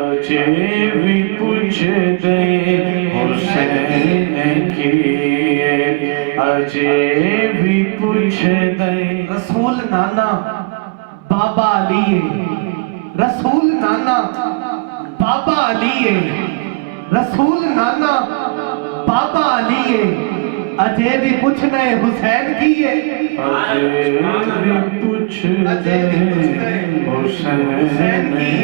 اجے بھی پوچھ دے حسین کی، اجے بھی پوچھ دے رسول نانا بابا علی ہے، رسول نانا بابا علی ہے، رسول نانا بابا علی ہے، اجے بھی پوچھنا ہے حسین کی ہے، اجے بھی پوچھ دے حسین کی،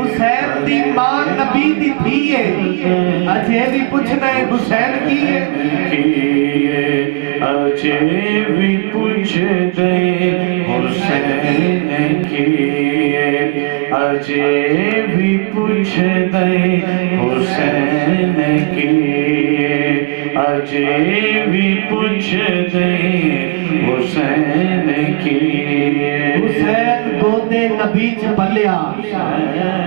حسین دی ماں نبی دی تھی ہے، اجے بھی پوچھنا ہے حسین کی ہے، اجے بھی پوچھ دے حسین کی، اجے بھی پوچھ دے حسین کی، اجے بھی پوچھ دے حسین کی۔ حسین گودے نبی چ پلیا،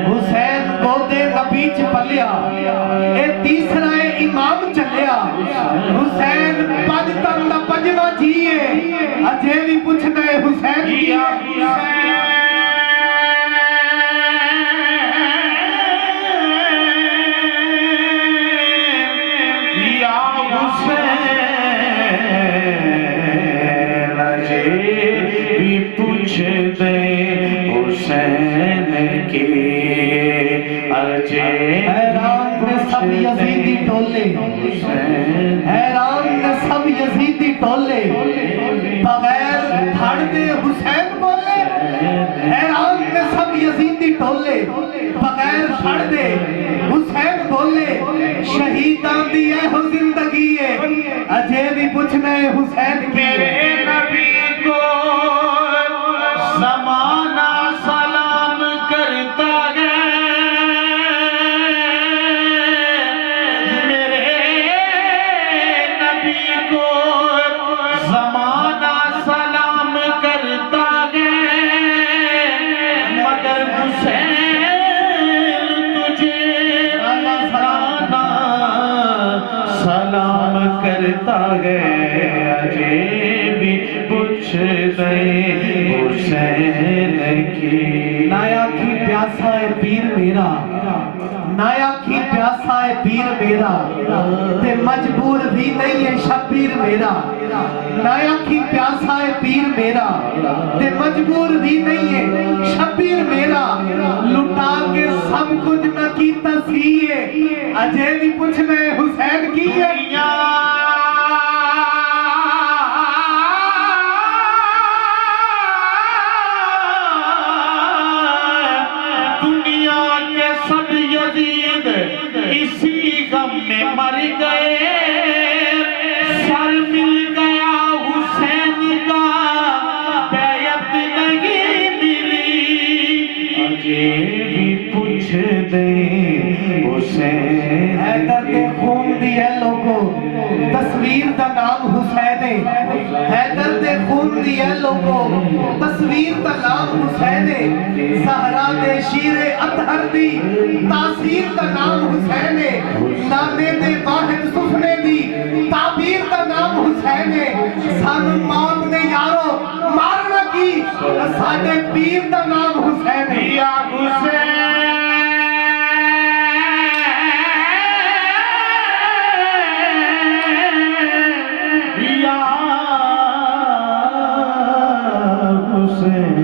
حسین گودے نبی چ پلیا، اے تیسرا اے امام چلیا، حسین پنج تن دا پنجواں جیے، اجے بھی پوچھنا ہے حسین کی یا حسین اجے بھی پوچھ دے حسین کی، اجے حیران نے سب یزیدی ٹولے، حیران نے سب یزیدی ٹولے، بغیر دھڑ دے حسین بولے، حیران نے سب یزیدی ٹولے، بغیر دھڑ دے حسین بولے، شہیداں دی اے ہو زندگی ہے، اجے بھی پوچھنا ہے حسین کی میرے نبی کو زمانہ سلام کرتا ہے، میرے نبی کو زمانہ سلام کرتا ہے، مگر حسین تجھے زمانہ سلام کرتا ہے، اجے بھی پوچھ دے حسین کی۔ نایا کی پیاسا ہے پیر میرا، نایا کی پیاسا ہے پیر میرا، تے مجبور بھی نہیں ہے شبیر میرا، نایا کی پیاسا ہے پیر میرا، تے مجبور بھی نہیں ہے شبیر میرا، لٹا کے سب کچھ نہ کی تصحیح ہے، اجے بھی پوچھنا ہے حسین کی ہے، دنیا کے سب یزید اسی غم میں مر گئے، سر مل گیا حسین کا بیعت نہیں ملی، اجے بھی پوچھ دے حسین حیدر دے خون دی ہے لوگو تصویر دا نام حسین ہے، حیدر دے خون دی ہے لوگو تصویر دا نام حسین ہے، زہرا دے شیر اطہر دی تاثیر دا نام حسین ہے، نانے دے واحد سفنے دی تعبیر دا نام حسین ہے، سان موت نے یارو مارنا کی ساڑے پیر دا نام حسین ہے، یا حسین یا حسین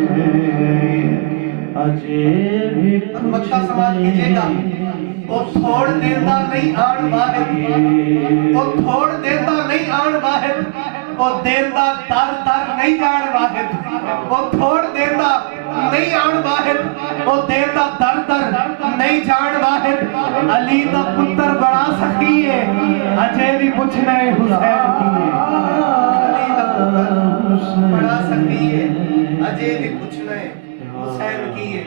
اجے بھی مکہ سماعت کیجئے گا، وہ تھوڑ دیندہ نہیں آن واحد، وہ تھوڑ دیندہ نہیں آن واحد، وہ دیندہ در در نہیں جان واحد، وہ تھوڑ دیندہ نہیں آن واحد، وہ دیندہ در در نہیں جان واحد، علی دا پتر بڑا سخی ہے، اجے بھی پوچھنا ہے حسین کی ہے، علی دا پتر بڑا سخی ہے، اجے بھی پوچھنا ہے حسین کی ہے۔